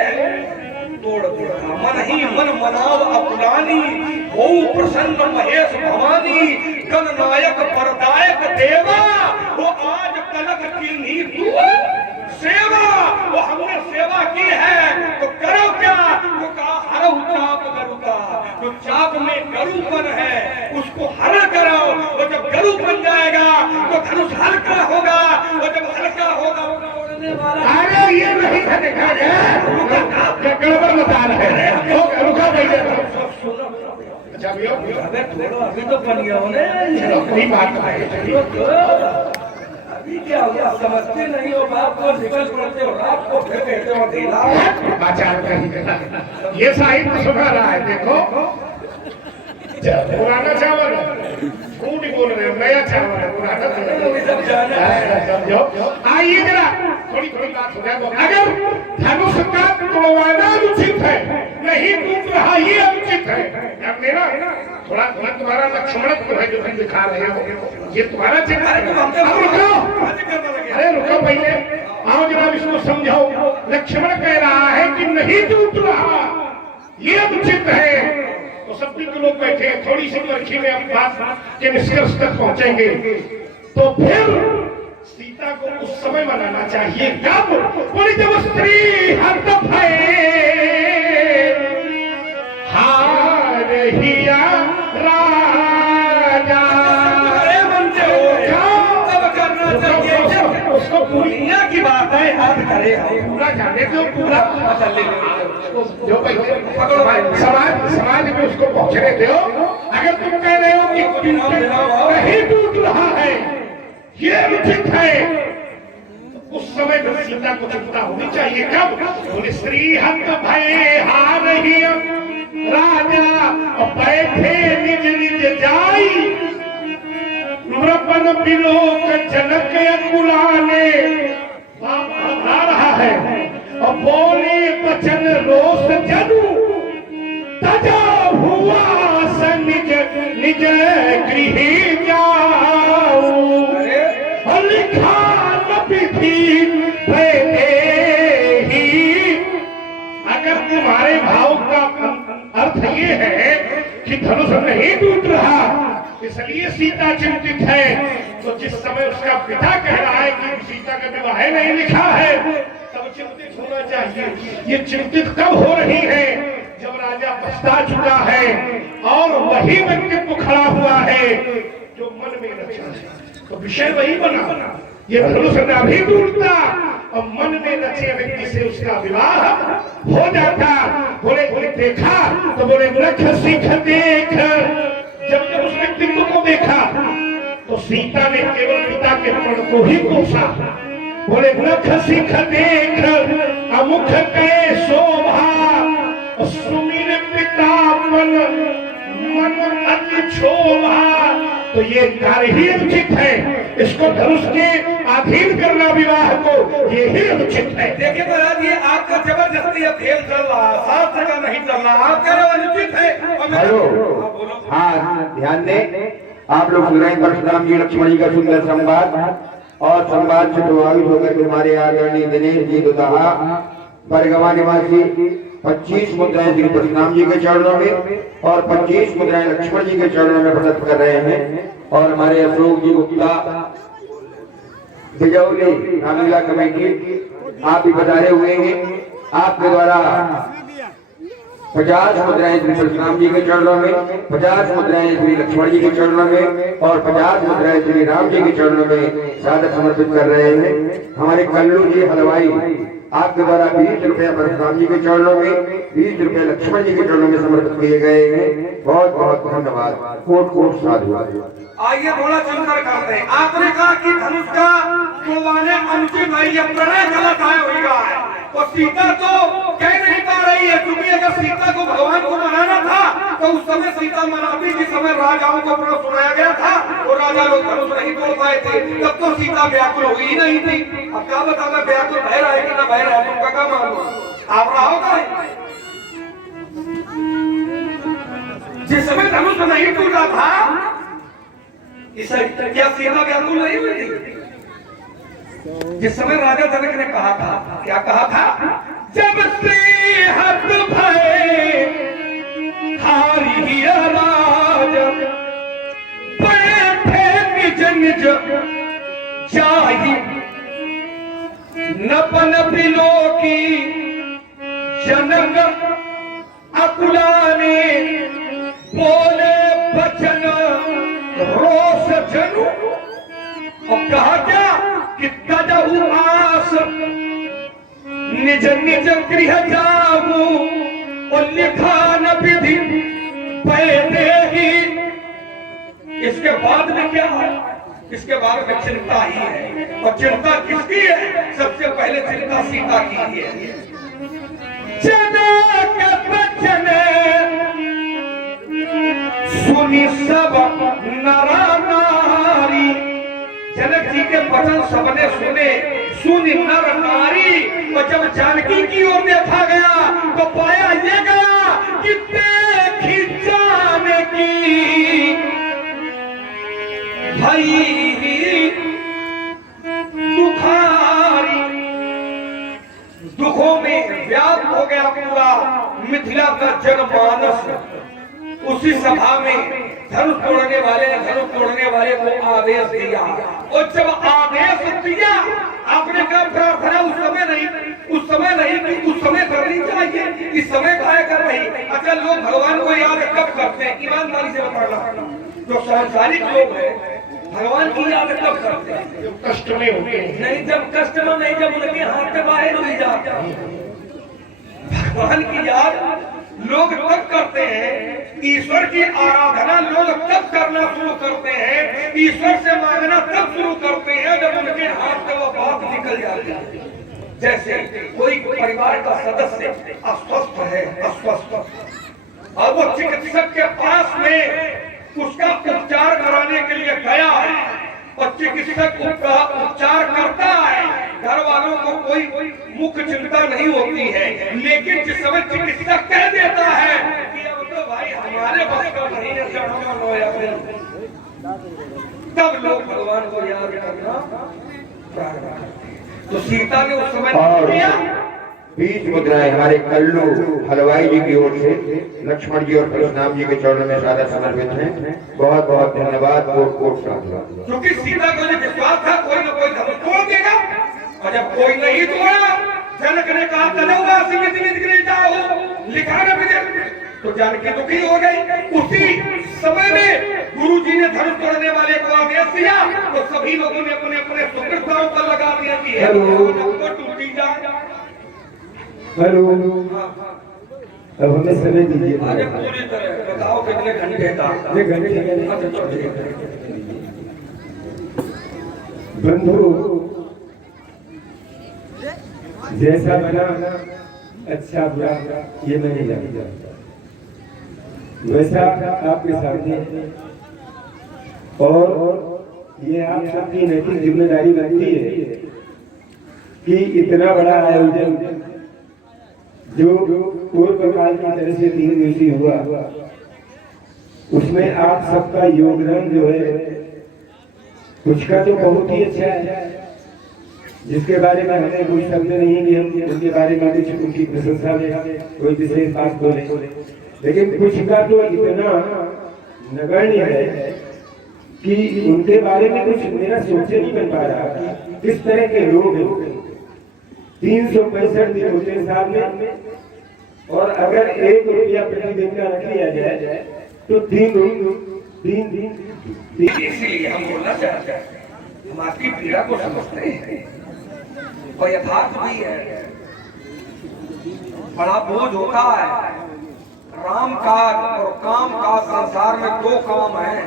तोड़ देगा। मन ही मन मनाव अपुरानी हो प्रसन्न महेश भवानी गणनायक परदायक देवा। वो आज कलक की तू सेवा, वो हमने सेवा की है तो करो क्या? तो कहा हरो चाप करो का, जो चाप में गरुपन है उसको हरा करो। वो जब गरु बन जाएगा तो धनुष हल्का होगा, और जब हल्का होगा अरे ये नहीं पहले सुनो अच्छा भैया अबे थोड़ा अभी तो बन गया होने चलो कोई बात नहीं चलिए अभी क्या हो गया समझते नहीं हो बाप को निकल पड़ते हो रात को फिर कहते हो ढीला आचार का ये साहित्य सुना रहा है देखो पुराना चावल झूठ ही बोल रहे हो नया चावल है पुराना समझो आइए जरा थोड़ी थोड़ी बात हो जाए अगर धनुष का तोड़वाना उचित है नहीं टूट रहा ये अनुचित है ध्यान देना थोड़ा थोड़ा तुम्हारा लक्ष्मणत्व है जो तुम दिखा रहे हो ये तुम्हारा चिन्ह अरे रुको पहले आओ जरा इसको समझाओ लक्ष्मण कह रहा है कि नहीं टूट रहा ये अनुचित है तो सब भी लोग बैठे हैं थोड़ी सी मर्खी में हम बात के निष्कर्ष तक पहुंचेंगे तो फिर सीता को उस समय मनाना चाहिए कब बोली जब स्त्री हर हार हिया राजा अरे बनते हो तब करना चाहिए उसको पूरी दुनिया की बात है हद करे पूरा जाने दो पूरा चल जो समाज में उसको पहुंचने दो अगर तुम कह रहे हो कि नहीं टूट रहा है ये उचित है तो उस समय में सीता को चिंता होनी चाहिए कब बोले श्री हत भय हार ही राजा और बैठे निज निज जाई नृपन बिलोक जनक कुलाने आ रहा है और बोले बचन रोष जनु तजा हुआ स निज निज गृह जाओ और लिखा न विधि ही अगर तुम्हारे भाव का अर्थ ये है कि धनुष नहीं टूट रहा इसलिए सीता चिंतित है तो जिस समय उसका पिता कह रहा है कि सीता का विवाह नहीं लिखा है तब चिंतित होना चाहिए ये चिंतित कब हो रही है जब राजा पछता चुका है और वही व्यक्तित्व खड़ा हुआ है जो मन में रचा है तो विषय वही बना ये धनुष न भी टूटता और मन में रचे व्यक्ति से उसका विवाह हो जाता बोले बोले देखा तो बोले नख सीख देख जब जब उस व्यक्तित्व को देखा तो सीता ने केवल पिता के प्रण को ही कोसा बोले नख सीख देख अमुख के शोभा सुमिर पिता मन अति क्षोभा तो ये कार्य ही अनुचित है इसको धनुष के अधीन करना विवाह को ये ही अनुचित है देखिए महाराज ये आपका जबरदस्ती अब खेल चल रहा शास्त्र का नहीं चल रहा आप कह रहे हो अनुचित है और हेलो हाँ ध्यान दें आप लोग सुन रहे हैं परशुराम जी लक्ष्मण जी का सुंदर संवाद और संवाद से प्रभावित होकर के हमारे आदरणीय दिनेश जी दुदाहा बरगवा निवासी 25 मुद्राएं श्री परशुराम जी के चरणों में और 25 मुद्राएं लक्ष्मण जी के चरणों में प्रदत्त कर रहे हैं और हमारे अशोक जी गुप्ता बिजौली रामलीला कमेटी आप भी बता हुए हैं आपके द्वारा 50 मुद्राएं श्री परशुराम जी के चरणों में 50 मुद्राएं श्री लक्ष्मण जी के चरणों में और 50 मुद्राएं श्री राम जी के चरणों में सादर समर्पित कर रहे हैं हमारे कल्लू जी हलवाई आपके द्वारा 20 रुपया परशुराम जी के चरणों में 20 रुपया लक्ष्मण जी के चरणों में समर्पित किए गए हैं बहुत बहुत धन्यवाद कोट कोट साधु आइए थोड़ा चलकर करते हैं आपने कहा कि धनुष का तोड़वाने अनुचित है ये प्रणय गलत है होगा और सीता तो कह नहीं पा रही है क्योंकि अगर सीता को भगवान को मनाना था तो उस समय सीता मनाती जिस समय राजाओं को प्रण सुनाया गया था और राजा लोग धनुष नहीं तोड़ पाए थे तब तो सीता व्याकुल हुई ही नहीं थी अब क्या बता मैं व्याकुल भय रहा है कि ना भय रहा है तुमका क्या मालूम आप रहा होगा जिस समय धनुष नहीं टूटा था इस क्या सीता व्याकुल नहीं हुई थी जिस समय राजा जनक ने कहा था क्या कहा था जब श्री हत भय हारी राज बैठे निज निज जाहि नपन बिलो की जनक अकुलाने बोले बचन रोष जनु और कहा क्या कि तजहु आस निज निज गृह जाऊ और लिखा न विधि पैदे ही। इसके बाद में क्या है? इसके बाद में चिंता ही है। और चिंता किसकी है? सबसे पहले चिंता सीता की है। जनक वचन सुनी सब नरा नारी। जनक जी के वचन सबने सुने, सुनी नर नारी। और जब जानकी की ओर देखा गया तो पाया ये गया कि देखी जाने की भई दुखारी। दुखों में व्याप्त हो गया पूरा मिथिला का जनमानस। उसी सभा में धनुष तोड़ने वाले ने धनुष तोड़ने वाले को आदेश दिया। और जब आदेश दिया, आपने कहा प्रार्थना उस समय नहीं कि उस समय करनी चाहिए, इस समय काय कर रही। अच्छा, लोग भगवान को याद कब करते हैं? ईमानदारी से बताना। जो सांसारिक लोग हैं भगवान की याद कब करते हैं? जब कष्ट में होते हैं। नहीं, जब कष्ट में नहीं, जब उनके हाथ से बाहर हो जाता। भगवान की याद लोग तब करते हैं, ईश्वर की आराधना लोग तब करना शुरू करते हैं, ईश्वर से मांगना तब शुरू करते हैं जब उनके हाथ से वो बात निकल जाती है। जैसे कोई परिवार का सदस्य अस्वस्थ है, और वो चिकित्सक के पास में उसका उपचार कराने के लिए गया है, और चिकित्सक उसका उपचार करता है। घर वालों को कोई मुख्य चिंता नहीं होती है, लेकिन जिस समय चिकित्सक कह देता है कि अब तो भाई हमारे बस का नहीं है, तब लोग भगवान को याद करना प्रारंभ करते हैं। तो सीता ने उस समय किया। बीच मुद्राएं हमारे कल्लू हलवाई जी की ओर से लक्ष्मण जी और परशुराम जी के चरणों में सादा समर्पित हैं। बहुत बहुत धन्यवाद। कोट क्योंकि सीता को जो विश्वास था कोई न कोई धनुष तोड़ देगा, और जब कोई नहीं तोड़ा, जनक ने कहा तनौवा सिमित जाओ, लिखा न विदे। तो जानकी दुखी हो गई। उसी समय में गुरु जी ने धनुष तोड़ने वाले को आदेश दिया, तो सभी लोगों ने अपने अपने सुकृताओं पर लगा दिया कि है टूटी जाए। हेलो, अब हमें समय दीजिए। अरे पूरी तरह बताओ कितने घंटे का? ये घंटे बंधु जैसा बना अच्छा बुरा ये मैं नहीं जानता, वैसा आपके सामने है। और ये आप सबकी नैतिक जिम्मेदारी बनती है कि इतना बड़ा आयोजन जो पूर्व काल की तरह से 3 दिवसीय हुआ, उसमें आप सबका योगदान जो है कुछ का तो बहुत ही अच्छा है, जिसके बारे में हमें कुछ शब्द नहीं है कि हम उनके बारे में कुछ उनकी प्रशंसा में कोई विशेष बात बोले, लेकिन कुछ का तो इतना नगण्य है कि उनके बारे में कुछ मेरा सोचे नहीं बन पा रहा। किस तरह के लोग हैं, 365 दिन होते हैं साल में, और अगर 1 रुपया प्रतिदिन का रख लिया जाए तो 3 दिन। इसीलिए हम बोलना चाहते हैं, हम आपकी पीड़ा को समझते हैं और यथार्थ भी है। बड़ा बोझ होता है। राम काज और काम काज, संसार में 2 काम है,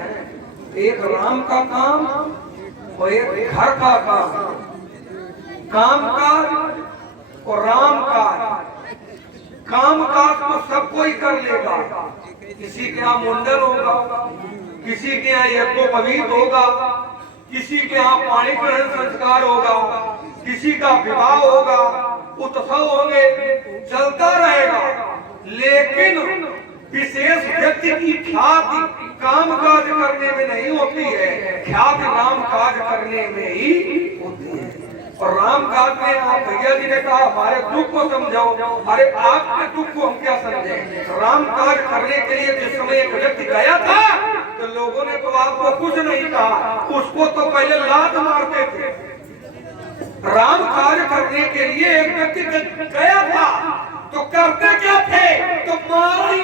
एक राम का काम और एक घर का काम। काम काज और राम काज। काम काज तो सब कोई कर लेगा, किसी के यहाँ मुंडन होगा, किसी के यहाँ यज्ञोपवीत होगा, किसी के यहाँ पानी ग्रहण संस्कार होगा, किसी का विवाह होगा, उत्सव होंगे, चलता रहेगा। लेकिन विशेष व्यक्ति की ख्याति काम काज करने में नहीं होती है, ख्याति राम काज करने में ही होती है। और राम काज में आप भैया जी ने कहा हमारे दुख को समझाओ, अरे आपके दुख को हम क्या समझे। राम काज करने के लिए जिस समय एक व्यक्ति गया था तो लोगों ने तो आपको कुछ नहीं कहा, उसको तो पहले लात मारते थे। राम काज करने के लिए एक व्यक्ति गया था तो करते क्या थे, तो मारी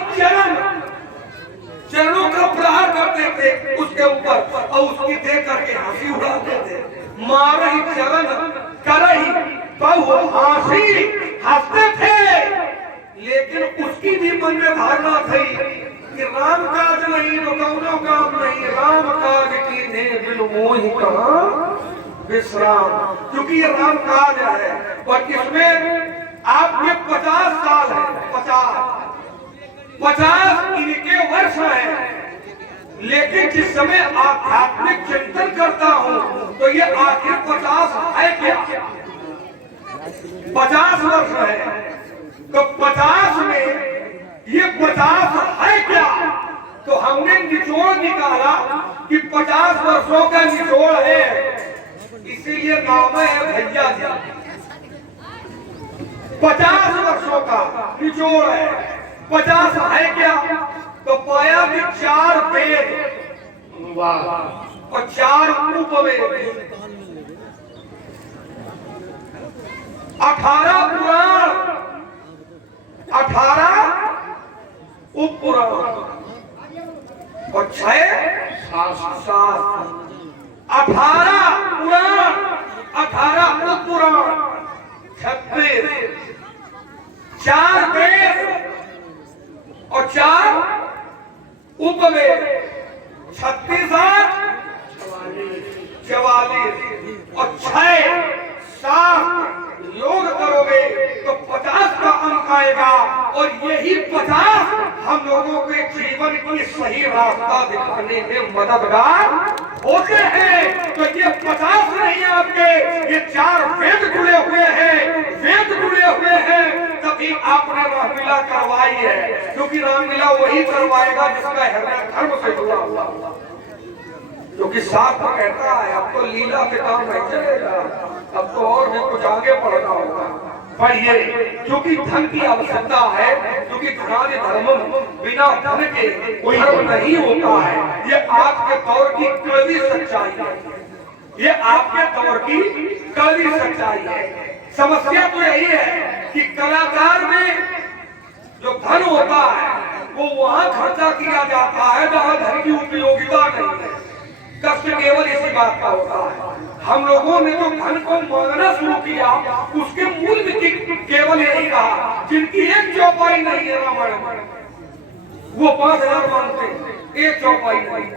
चरणों का प्रहार करते थे उसके ऊपर और उसकी देख करके हंसी उड़ाते थे। मारही चरण करही बहु हंसी, हंसते थे लेकिन उसकी भी मन में धारणा थी कि राम काज नहीं तो कौनो काम नहीं, राम काज की ने बिन मोहि कहाँ विश्राम, क्योंकि ये राम काज है और इसमें आपके 50 साल है, 50 इनके वर्ष है। लेकिन जिस समय आध्यात्मिक चिंतन करता हूं तो ये आखिर 50 है क्या, 50 वर्ष है, तो 50 में ये 50 है क्या, तो हमने निचोड़ निकाला कि 50 वर्षों का निचोड़ है, इसीलिए नाम है भैया जी। 50 वर्षों का निचोड़ है, 50 है क्या, तो पाया कि 4 वेद और 4 उपवेद, 18 पुराण, 18 उपपुराण और 6 शास्त्र, 18 पुराण, 18 उपपुराण, 26, 4 वेद और 4 उपवेद, 36 44 और 6 7 योग करोगे तो 50 का अंक आएगा और यही 50 हम लोगों के जीवन की सही रास्ता दिखाने में मददगार होते हैं। तो ये 50 नहीं आपके, ये 4 वेद जुड़े हुए हैं, वेद जुड़े हुए हैं, तभी आपने रामलीला करवाई है, क्योंकि रामलीला वही करवाएगा जिसका हृदय धर्म से जुड़ा हुआ, क्योंकि शास्त्र कहता है अब तो लीला के काम नहीं चलेगा, अब तो और भी कुछ आगे बढ़ना होगा। पर ये क्योंकि धन की आवश्यकता है, क्योंकि धनादि धर्म बिना धन के कोई धर्म नहीं होता है, ये आज के दौर की कड़वी सच्चाई है, ये आपके दौर की कड़वी सच्चाई है। समस्या तो यही है कि कलाकार में जो धन होता है वो वहां खर्चा किया जाता है जहां धन की उपयोगिता नहीं है। कष्ट केवल इसी बात का होता है, हम लोगों ने जो धन को मांगना शुरू किया उसके मूल में केवल यही कहा, जिनकी एक चौपाई नहीं है रामायण में वो 5000 मांगते हैं, एक चौपाई नहीं,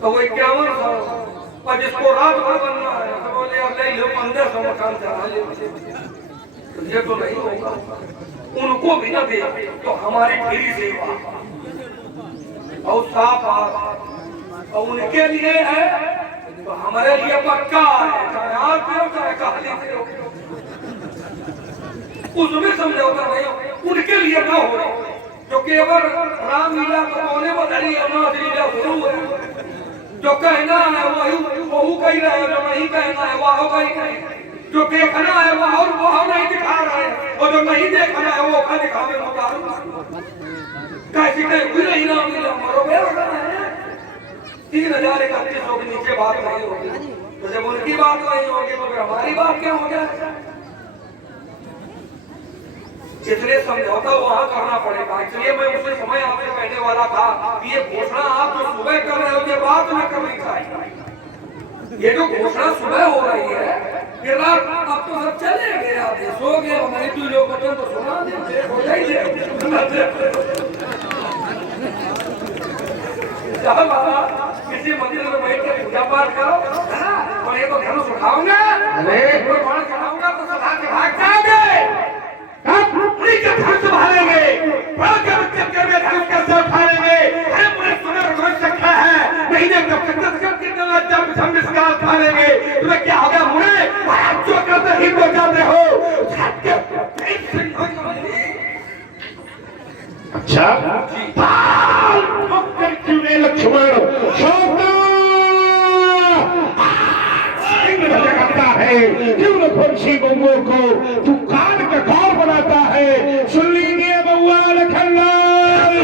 तो वो 51 और जिसको रात भर बनना है तो बोले अब ले लो 1500 मकान चढ़ा ले, ये तो नहीं होगा, उनको भी न दे तो हमारी फिरी सेवा और साफ और उनके लिए है तो हमारे लिए पक्का है, चाहे आप हो चाहे कहानी से हो, उसमें समझौता नहीं, उनके लिए ना हो जो केवल रामलीला को होने बदली लीला शुरू है, जो कहना है वही कह रहे हैं, जो नहीं कहना है वह कहीं नहीं, जो देखना है वह नहीं दिखा रहे हैं, और जो नहीं देखना है वो दिखाने कैसी कोई नहीं रामलीला मरोगे 3031 के नीचे बात नहीं होगी, तो जब उनकी बात नहीं होगी तो फिर हमारी बात क्या हो जाए, इसलिए समझौता वहां करना पड़ेगा। इसलिए मैं उसे समय आपसे कहने वाला था कि ये घोषणा आप जो सुबह कर रहे हो ये बात में करनी चाहिए, ये जो घोषणा सुबह हो रही है फिर रात अब तो सब चले गए, आप सो गए, हमारी 2 लोग बच्चों को सुना दे हो जाइए किसी मंदिर में बैठ के पूजा पाठ करो और ये तो धनुष उठाऊंगा, अरे कोई बाण चढ़ाऊंगा तो सदा के भाग जाओगे, उन्हीं के धनुष संभालेंगे, चक्कर में धनुष कैसे उठाएंगे, अरे मुझे सुना रोज रखा है नहीं देख जब हम इसका उठाएंगे तुम्हें क्या होगा, मुझे आप जो करते ही तो जाते हो। अच्छा लक्ष्मण करता है, क्यों खुर्शी बउओं को तू कान का कौर बनाता है, सुन लीजिए बउआ लखनलाल,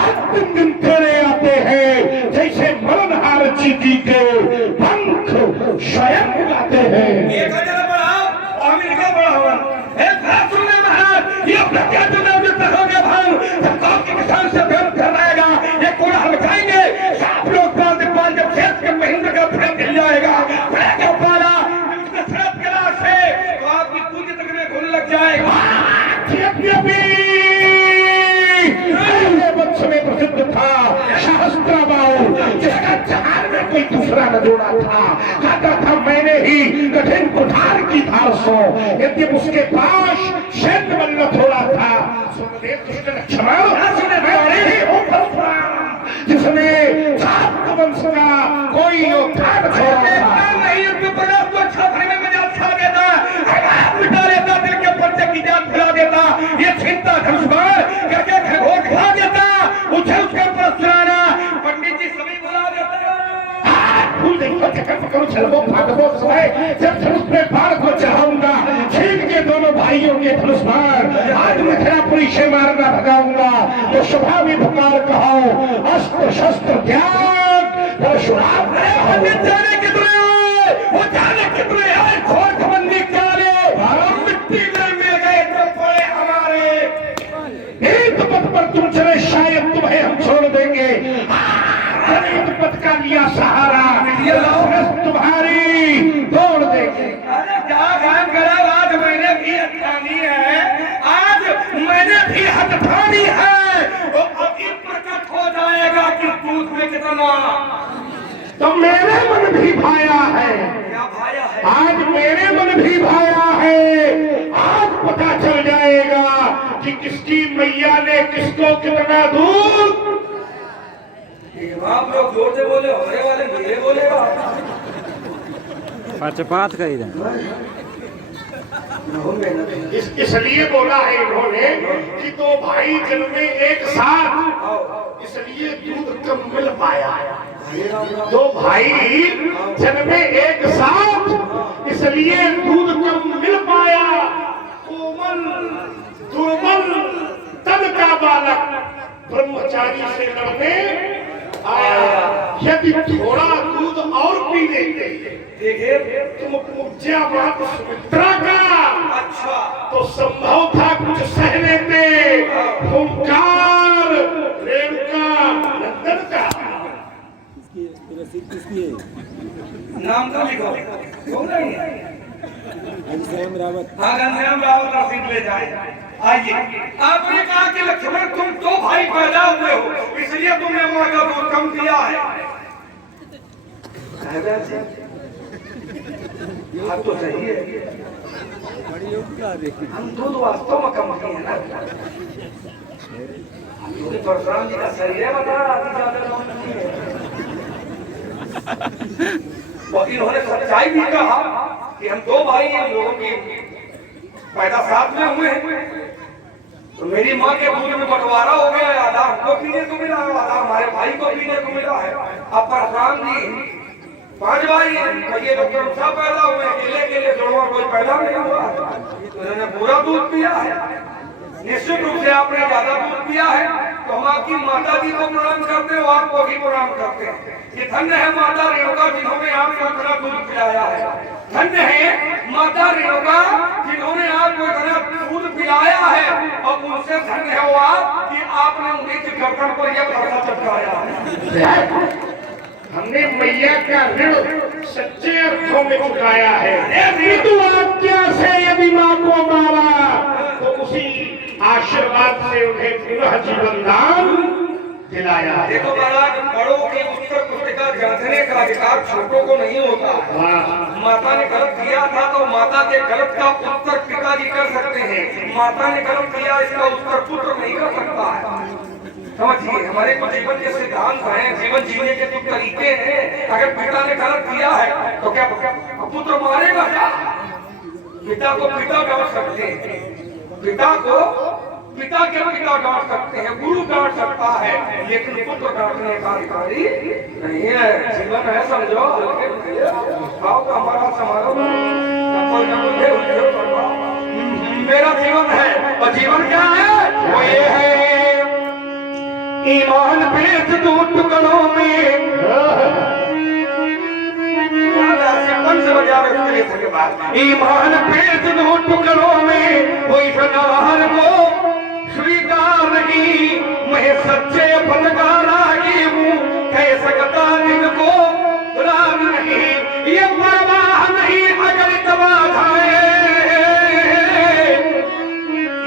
अंतिम दिन तेरे आते हैं जैसे मरणहार चींटी के पंख स्वयं उगाते हैं। एक हजार बढ़ाओ अमेरिका बढ़ाओ, एक बात सुनने महाराज, ये प्रज्ञा तो होगे भाव सरकार के किसान से भेद कर रहेगा, ये कूड़ा हम खाएंगे, साफ लोग पाल जब खेत के महीने का फल मिल जाएगा, पाला तो आपकी पूरी तक में घुन लग जाएगा। जोड़ा था, कहता था मैंने ही कठिन कुठार की धार सो, यदि उसके पास सैन्य बल थोड़ा था। सुखदेव दुष्ट क्षमा मैं ही हूँ परशुराम, जिसने छात्र वंश का कोई योद्धा न छोड़ा था। नहीं तो छात्र में मजा छा देता, मिटा देता, दिल के पर्चे की जान फैला देता, ये चिंता धनुष्बाण करके खगोल खा देता, उसे उसके ऊपर सुनाना, पंडित जी सभी बुला देते। फूल देखो चक्कर पकड़ो चलबो भागबो समय, जब धनुष पे बाण को चढ़ाऊंगा, छीन के दोनों भाइयों के धनुष बाण आज मथुरापुरी से मारना भगाऊंगा। तो सभा में पुकार कहो अस्त्र शस्त्र त्याग, परशुराम जाने कितने वो जाने कितने आए, घोर खबंदी क्या ले, मिट्टी में मिल गए तो पड़े हमारे। एक पद पर तुम चले शायद तुम्हें हम छोड़ देंगे, एक पद का लिया सहारा तुम्हारी तोड़ देंगे। अरे क्या काम करा, आज मैंने भी हथानी है, आज मैंने भी हथानी है, तो अभी प्रकट हो जाएगा कि दूध में कितना। तो मेरे मन भी भाया है, क्या भाया है? आज मेरे मन भी भाया है, आज पता चल जाएगा कि किसकी मैया ने किसको कितना दूध। आप लोग जोर से बोले, होने वाले मेरे बोलेगा। पक्षपात कर रहे इसलिए बोला है इन्होंने कि दो भाई जन्मे एक साथ, इसलिए दूध कम मिल पाया। दो भाई जन्मे एक साथ, इसलिए दूध कम मिल पाया। कोमल दुर्बल तन का बालक ब्रह्मचारी से लड़ने आया, यदि थोड़ा दूध और पी लेते देखिए तुम पूज्या बात सुमित्रा का, अच्छा तो संभव था कुछ सह लेते। ओंकार रेणुका नंदन का नाम तो लिखो, क्यों नहीं? घनश्याम रावत। हाँ, घनश्याम रावत रसीद ले जाए। आइए, आपने कहा कि लक्ष्मण तुम दो भाई पैदा हुए हो, इसलिए तुमने मां का दूध कम दिया है। हाँ तो सही है, हम दूध वास्तव में कम किए हैं ना, क्योंकि परशुराम जी का शरीर बता रहा और इन्होंने सच्चाई भी कहा कि हम दो भाई हैं, लोगों की पैदा साथ में हुए हैं, तो मेरी माँ के दूध में बंटवारा हो गया, आधा हमको पीने को मिला है, आधा हमारे भाई को पीने को मिला है। अब परशुराम जी 5 भाई हैं, ये लोग क्रमशः पैदा हुए, अकेले जुड़वा कोई पैदा नहीं हुआ, तो इन्होंने पूरा दूध पिया है। निश्चित रूप से आपने ज्यादा दूध पिया है, तो हम आपकी माता जी को प्रणाम करते हो, आपको भी प्रणाम करते हैं। ये धन्य है माता रेणुका जिन्होंने आपको इतना दूध पिलाया है, धन्य है माता रेणुका जिन्होंने आपको इतना दूध पिलाया है, और उनसे धन्य है वो आप कि आपने उन्हीं की गर्दन पर यह फरसा चटकाया है। हमने मैया का ऋण सच्चे अर्थों में चुकाया है। ऋतु आज्ञा से यदि माँ को मारा, तो उसी आशीर्वाद से उन्हें पुनः जीवन दान दिलाया। देखो महाराज, बड़ों की उत्तर पुस्तिका जांचने का अधिकार छोटों को नहीं होता है। माता ने गलत किया था तो माता के गलत का उत्तर पिताजी कर सकते हैं, माता ने गलत किया इसका उत्तर पुत्र नहीं कर सकता है। समझिए, हमारे कुछ जीवन के सिद्धांत हैं, जीवन जीने के कुछ तरीके हैं। अगर पिता ने गलत किया है तो क्या पुत्र मारेगा क्या? पिता को पिता डांट सकते हैं, पिता को पिता के पिता डांट सकते हैं, गुरु डांट सकता है, लेकिन पुत्र डांटने का अधिकारी नहीं है। जीवन है, समझो, आओ तो हमारा समारोह मेरा जीवन है, और जीवन क्या है? वो ये है ईमान बेच दो टुकड़ों में, ईमान बेच दो टुकड़ों में, कोई सनाहर को स्वीकार नहीं, मैं सच्चे फटकारागी हूँ, कह सकता जिनको राग नहीं, ये परवाह नहीं अगर दबा जाए,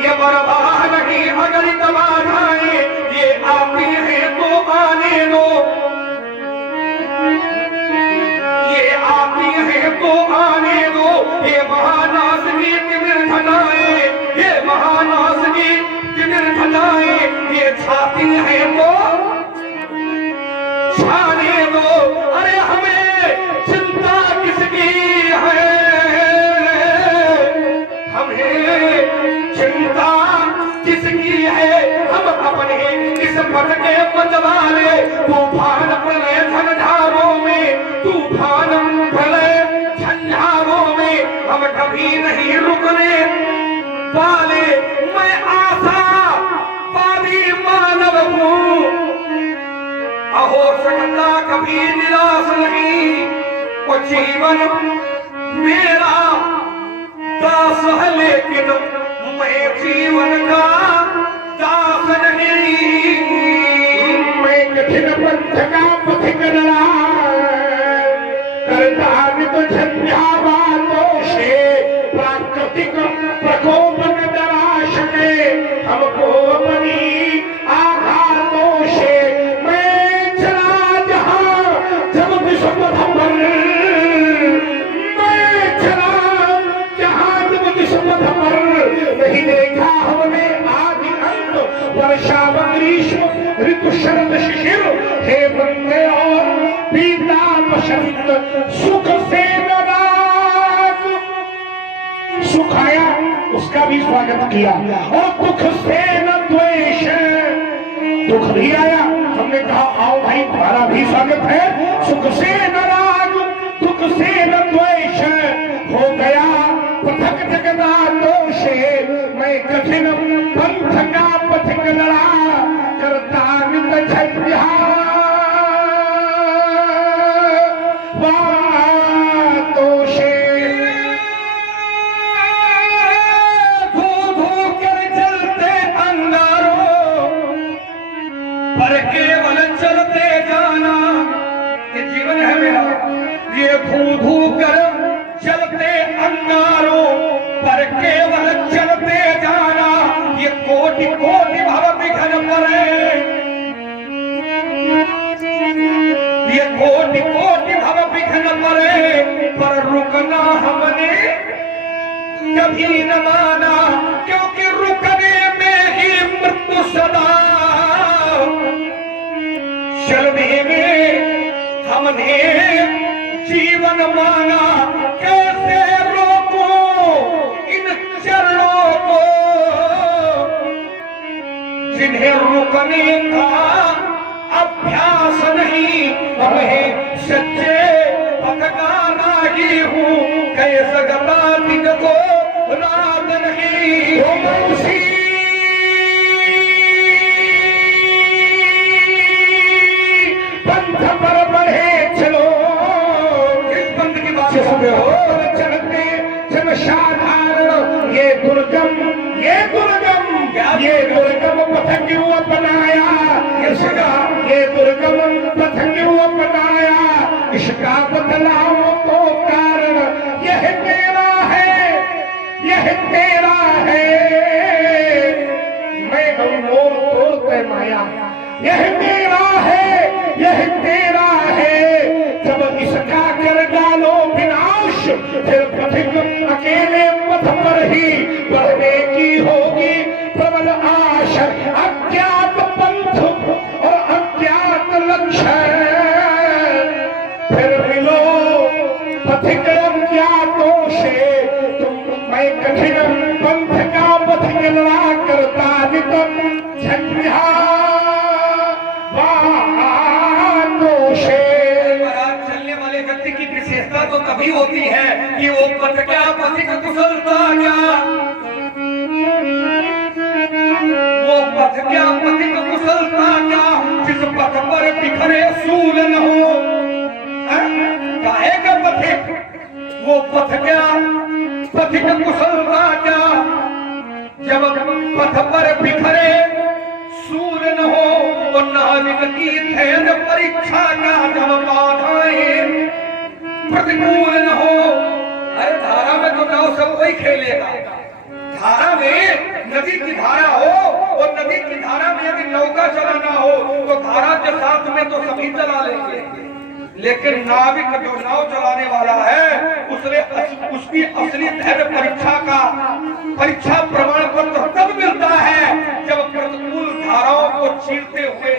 ये परवाह नहीं अगर दबा जाए, ये आप ही है तो आने दो, तो आने दो, ये महानाश की तिमिर घटाए, ये महानाश की तिमिर घटाए, ये छाती है तो छाने दो। अरे हमें चिंता किसकी है, हमें चिंता किसकी है, हम अपने इस पद के मतवाले तूफान प्रलय झंझारों में, तूफान प्रलय झंझारों में हम कभी नहीं रुकने वाले। मैं आशा पानी मानव हूँ, अहो सकता कभी निराश नहीं, वो जीवन मेरा दास है लेकिन मैं जीवन का दास नहीं। मैं कठिन पंथ का पथिक लड़ा, करता तो झंझावातों से, प्राकृतिक प्रकोप न डरा सके हमको अपनी आघातों से। मैं चला जहां जब विश्व पर, मैं चला जहां जब विश्व पर, नहीं देखा हमने आदि अंत, वर्षा व ग्रीष्म ऋतु शरद शिशिर, हेमंत और पीता बसंत, सुख से नाराज। सुख आया उसका भी स्वागत किया, और दुख से न द्वेष, दुख भी आया हमने कहा आओ भाई तुम्हारा भी स्वागत है। सुख से नाराज दुख से न द्वेष, हो गया पथक जगदातों से। मैं कठिन पंथ का पथिक लड़ा, करता नित झंझावातों से। धू धू कर चलते अंगारों पर केवल चलते जाना, ये जीवन है मेरा। ये धू धू कर चलते अंगारों पर केवल चलते जाना, ये कोटि कोटि भव विघ्न पड़े, ये कोटि कोटि भव विघ्न पड़े, पर रुकना हमने कभी न माना, क्योंकि रुकने में ही मृत्यु सदा, चलने में हमने जीवन मांगा। कैसे रोको इन चरणों को, जिन्हें रुकने का अभ्यास नहीं, हमें सच्चे भटकाना ही हूँ, कैसे गता दिन को रात नहीं। पंथ पर बढ़े चलो, इस पंथ की बात सुन हो, चलते जन साधारण, ये दुर्गम ये दुर्गम पथ क्यों अपनाया, ये दुर्गम पथ क्यों अपनाया, इसका बदलाव तो कारण यह तेरा है, यह तेरा है। मैं मोर तोड़ते माया, यह तेरा है, यह तेरा है। जब इसका कर डालो विनाश, फिर पथिक अकेले पथ पर ही बढ़ने की होगी प्रबल आशा। अज्ञात पंथ और अज्ञात लक्ष्य, फिर मिलो पथिक अज्ञातों से। मैं कठिन पंथ का पथिक लड़ा, करता नितम झंझावातों से। चलने वाले व्यक्ति की विशेषता तो तभी होती है कि वो पथ क्या पथिक कुशलता क्या, वो पथ क्या पथिक कुशलता क्या, जिस पथ पर बिखरे सूल न हो। काहे का पथिक, वो पथ क्या पथिक कुशलता क्या, जब पथ पर बिखरे सूल न हो, और नाविक की धैर्य परीक्षा का जब बाधाएं प्रतिकूल न हो। अरे धारा में तो नाव सब कोई खेलेगा, धारा में नदी की धारा हो, और नदी की धारा में यदि नौका चलाना हो तो धारा के साथ में तो सभी चला लेंगे, लेकिन नाविक जो नाव चलाने वाला है उस उसकी असली धैर्य परीक्षा प्रमाण पत्र तब मिलता है जब प्रतिकूल धाराओं को चीरते हुए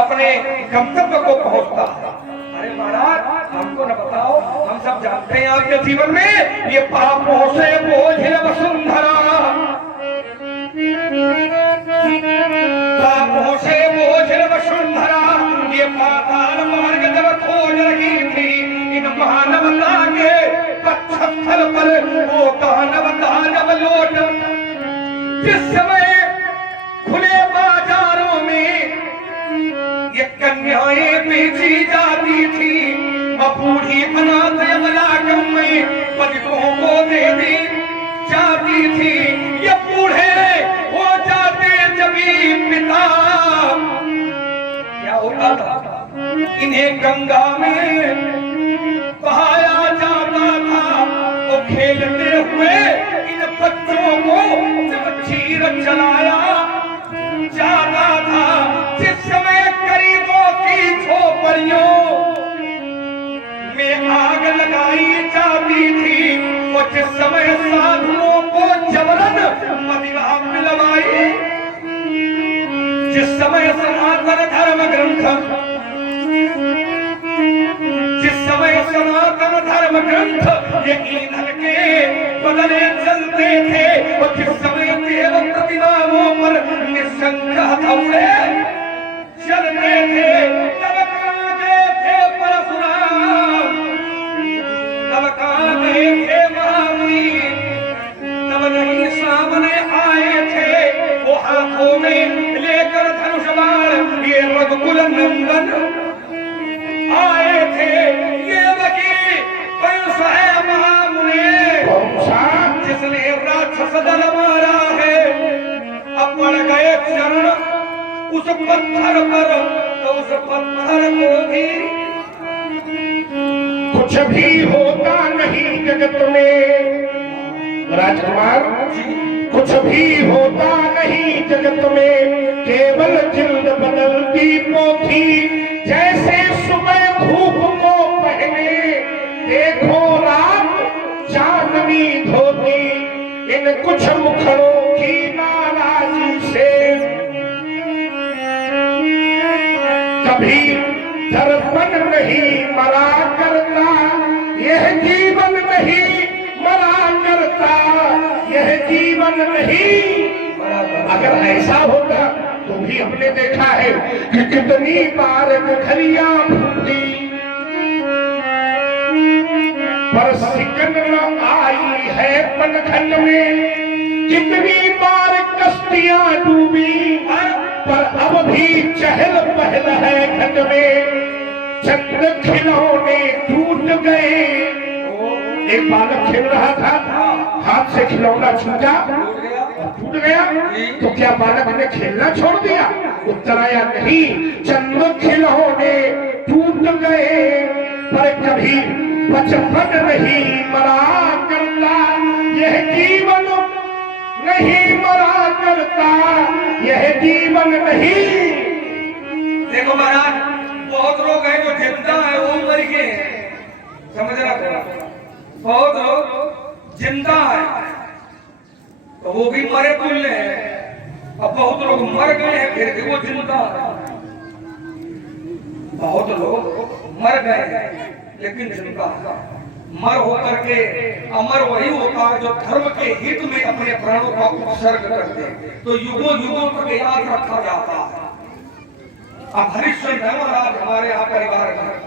अपने गंतव्य को पहुंचता है। अरे महाराज, हमको न बताओ, हम सब जानते हैं आपके जीवन में ये पापों से बोझिल वसुंधरा, पापों से बोझिल वसुंधरा, ये पाताल मार्ग जब खोज रही थी इन महानवता के पत्थर पर, वो दानवता जब लौट जिस समय खुले बाजारों में ये कन्याएं बेची जाती थी, बूढ़ी अनाथ अबलागम में बच्चों को दे दी जाती थी, ये बूढ़े हो जाते जबी पिता, क्या होता था इन्हें गंगा में बहाया जाता था। वो खेलते हुए इन बच्चों को जब चीर चलाया जाता था, जिस समय गरीबों की झोपड़ियों में आग लगाई जाती थी, वो जिस समय साधुओं को जबरन मदिरा पिलवाई, जिस समय सनातन धर्म ग्रंथ, जिस समय सनातन धर्म ग्रंथ ये ईंधन के बदले चलते थे, और जिस समय देव प्रतिमाओं पर निसंग हथौड़े चलते थे, तब कहाँ गए थे परशुराम, तब कहाँ गए थे महामुनि, तब नहीं सामने आए थे वो हाथों में लेकर धनुष बाण, ये रघुकुल नंदन आए थे, ये वकी कंस है महामुनि, जिसने राक्षस दल मारा है, अब पड़ गए चरण उस पत्थर पर, तो उस पत्थर को भी कुछ भी होता नहीं जगत में राजकुमार, कुछ भी होता नहीं जगत में, केवल जिल्द बदलती पोथी, जैसे सुबह धूप को पहने देखो रात चांदनी धोती, इन कुछ मुखड़ों की नाराजी से कभी दर्पण नहीं मरा करता, यह जीवन नहीं मरा करता, यह जीवन नहीं। अगर ऐसा होता तो भी हमने देखा है कि कितनी बार गठरियां फूटी पर सिकन न आई है पनघट में, कितनी बार कश्तियां डूबी पर अब भी चहल पहल है घट में, चंद खिलौने टूट गए। एक बालक खेल रहा था, हाथ से खिलौना छूटा टूट गया, तो क्या बालक ने खेलना छोड़ दिया? उत्तर आया नहीं, चंद खिलौने टूट गए पर कभी बचपन नहीं मरा करता, यह जीवन नहीं मरा करता, यह जीवन नहीं। देखो महाराज, बहुत लोग हैं जो जिंदा है वो मर गए हैं, समझना थोड़ा, बहुत लोग जिंदा है तो वो भी मरे तुल्य है, और बहुत लोग मर गए हैं फिर भी वो जिंदा है। बहुत लोग मर गए हैं लेकिन जिंदा है। मर होकर के अमर वही होता है जो धर्म के हित में अपने प्राणों का उत्सर्ग करते हैं, तो युगों युगों तक याद रखा जाता है। अब हरिश्चंद्र महाराज हमारे यहाँ परिवार में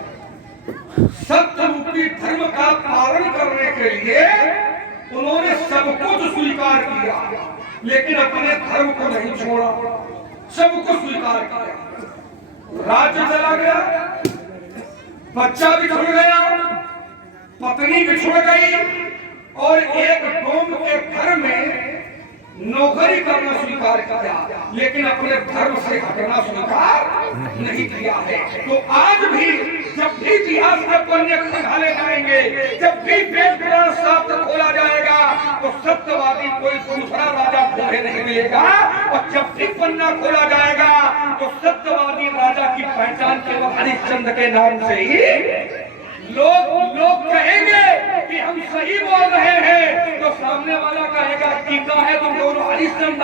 सत्य रूपी धर्म का पालन करने के लिए उन्होंने सब कुछ स्वीकार किया, लेकिन अपने धर्म को नहीं छोड़ा, सब कुछ स्वीकार किया। राज्य चला गया, बच्चा बिछुड़ गया, पत्नी बिछुड़ गई, और एक डोम के घर में नौकरी करना स्वीकार किया, लेकिन अपने धर्म से हटना स्वीकार नहीं किया है। तो आज भी जब भी इतिहास के पन्ने खंगाले जाएंगे, जब भी वेद पुराण शास्त्र खोला जाएगा, तो सत्यवादी कोई दूसरा राजा ढूंढे नहीं मिलेगा, और जब भी पन्ना खोला जाएगा तो सत्यवादी राजा की पहचान केवल हरिश्चंद्र के नाम से ही लोग कहेंगे कि हम सही बोल रहे हैं तो सामने वाला कहेगा टीका है तुम दोनों हरिश्चंद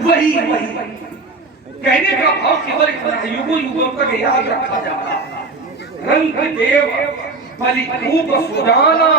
वही कहने का भाव केवल युगों युगों तक याद रखा जाता। रंग देव बलि खूब सुजाना